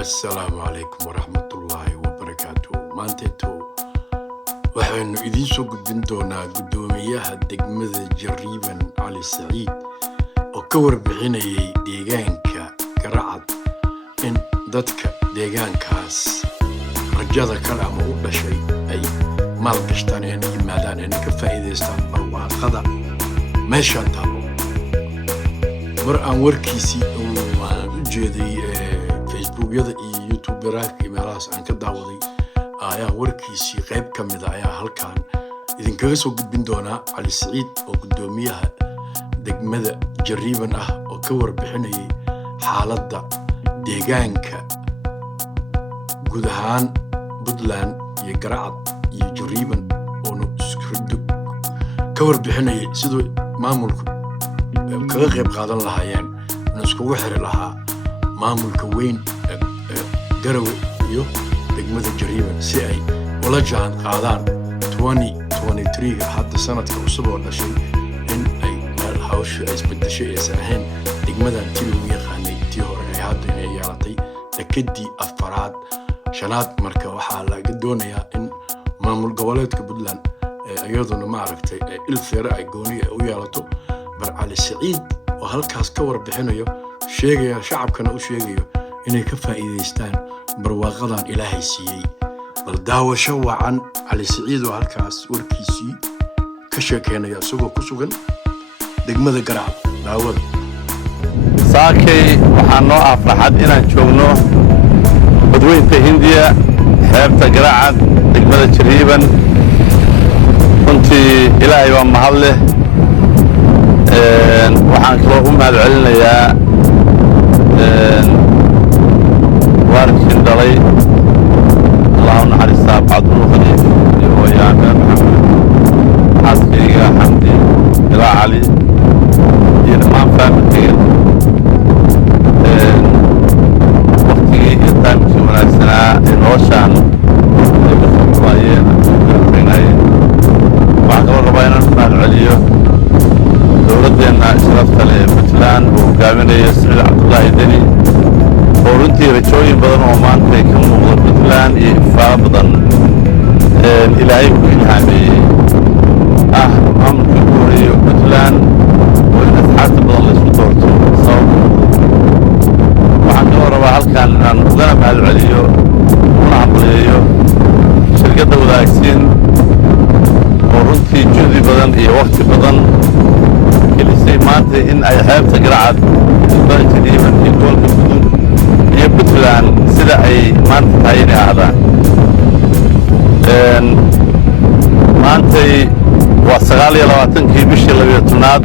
السلام عليكم ورحمة الله وبركاته. maanteeto waxaanu idiin soo gudbin doonaa gudoomiyaha degmada Jariban Ali Saciid oo ka warbixinayay deegaanka Garacad in dadka deegaankaas rajada kale ama u dhashay ay maal gashtaan inay yimaadaan inay ka faa'iidaystaan barwaaqada meeshaan taalo. mar aan warkiisii waan u jeeday facebookyada iyo youtuberaha iyo meelahaas aan ka daawaday ayaa warkiisii qayb ka mid ah ayaa halkaan idinkaga soo gudbin doonaa Ali Saciid oo gudoomiyaha degmada Jariban ah oo ka warbixinayay xaaladda deegaanka guud ahaan Puntland iyo Garacad iyo Jariban oo ka warbixinayay sidoo maamulku kaga qayb qaadan lahaayeen iskugu xiri lahaa maamulka weyn Garowe iyo degmada Jariban si ay ula jaan qaadaan 2023 hadda sanadka cusub oo dhashay in ay meel hawsha isbedeshay ee sanayn degmadan tii lagu yaqaanay tii hore ay hadda inay yeelatay dekedii afaraad shanaad. marka waxaa laga doonayaa in maamul goboleedka Puntland iyaduna ma aragtay il feere ay gooni u yeelato. bar Ali Saciid oo halkaas ka warbixinayo sheegaya shacabkana u sheegayo inay ka faa'iidaystaan barwaaqadan Ilaahay siiyay. bal daawasho wacan Ali Saciid oo halkaas warkiisii ka sheekeynaya isagoo ku sugan degmada Garacad. daawada saakay waxaan noo afraxad inaan joogno badweynta Hindiya xeebta Garacad degmada Jariban. runtii Ilaahay waa mahad leh. waxaan kaloo u mahad celinayaa waalidkiin dhalay Allahu naxariistaa Cabdul Khaliif iyo hooyaana Maxamed xaaskayga Xamdi ilaa Cali iyo dhammaan faamilkayga waqtigii iyo taamkii wanaagsanaa ee noloshaan ay ka qabanayeen waxaan kaloo rabaa inaan u mahad celiyo dowladdeena sharafta leh Puntland oo hogaaminaya Saciid Cabdullaahi Deni oo runtii rajooyin badan oo maanta ay ka muuqda Puntland iyo ifaalo badan Ilaahay ku ilhaameeyey maamulka ugu horeeya Puntland oo in asxaabta badan la isku doorto sabab waxaan kaloo rabaa halkaan inaan ugana mahad celiyo una hambalyeeyo shirkadda wadaagsiin oo runtii juhdi badan iyo waqti badan gelisay maanta in ay xeebta Garacad degmada Jariban iyo gobolka Mudug iyo Puntland sida ay maanta tahay inay ahaadaan. maantay waa 29kii bishii 12aad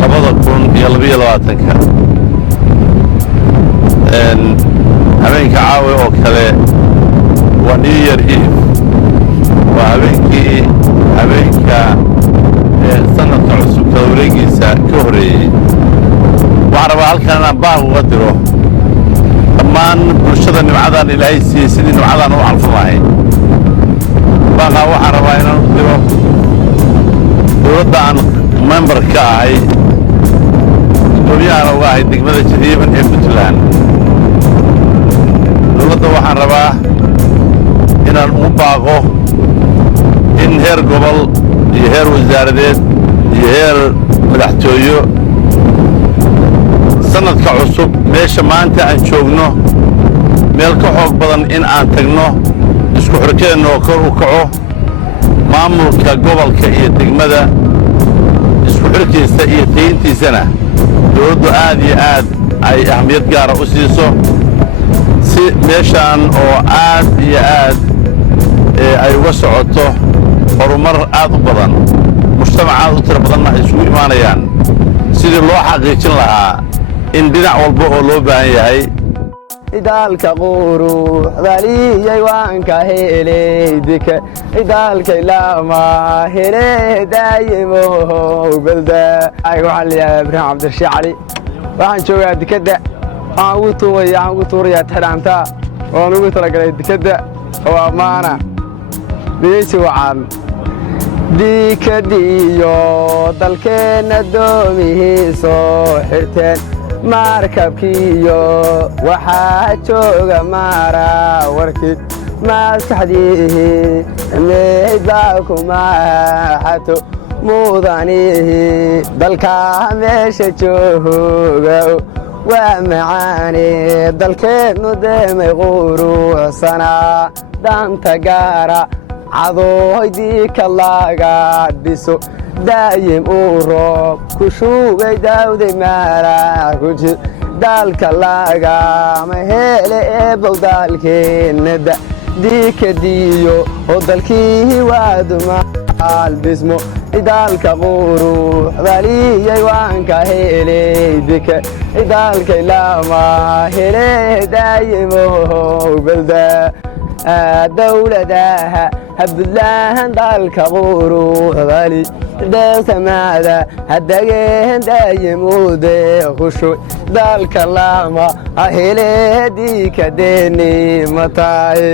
2022 habeenka caawa oo kale waa New Year Eve. waa habeenka sanadka cusub ka wareegiisa ka horeeyay. waxaan rabaa halkaan inaan baaq uga diro dhammaan bulshada nimcadan Ilaahay siiyey sidii nimcadan u calfan lahayd. baaqaa waxaan rabaa inaan u diro dowladda aan member ka ahay gudoomiyahana uga ahay degmada Jariban ee Puntland. dowladda waxaan rabaa inaan ugu baaqo in heer gobol iyo heer wasaaradeed iyo heer madaxtooyo sanadka cusub meesha maanta aan joogno meel ka xoog badan in aan tagno isku xirkeenna oo kor u kaco maamulka gobolka iyo degmada isku xirkiisa iyo tayntiisana dowladdu aad iyo aad ay ahmiyad gaara u siiso si meeshaan oo aad iyo aad ay uga socoto horumar aad u badan mujtamac aad u tiro badanna ay isugu imaanayaan sidii loo xaqiijin lahaa in dhinac walba oo loo baahan yahay idaalka quruxdaliyay waan ka helay dika idaalka ilama helay daayimo balda ay waxaan leeyahay Ibrahim Cabdirashiid Cali. waxaan joogaa dikada waxaan ugu tuurayaa tiraanta oo ugu talagalay dikada oo amaana deeshi wacan dikadiyo dalkeena doomihiiso xirteen markabkiyo waxaa jooga maara warkii maskaxdiihii meydbaa kuma xato mudanihii dalka meesha jooga waa macaane dalkeennu deemay quruxsanaa dhanta gaara cadooydii ka laga dhiso daayim uu roob ku shugay daawday maalax ku jir daalka lagama hele eebow daalkeennada diikadiyo oo dalkii waadumaalbismo idaalka quruxdaliyay waanka heley dika idaalkay lama hele daayimow balda dawladaha habudlahan dalka quruxdali deeqsamaada hadageen daayimuude khushuy dalka lama hele diikadeeni mataay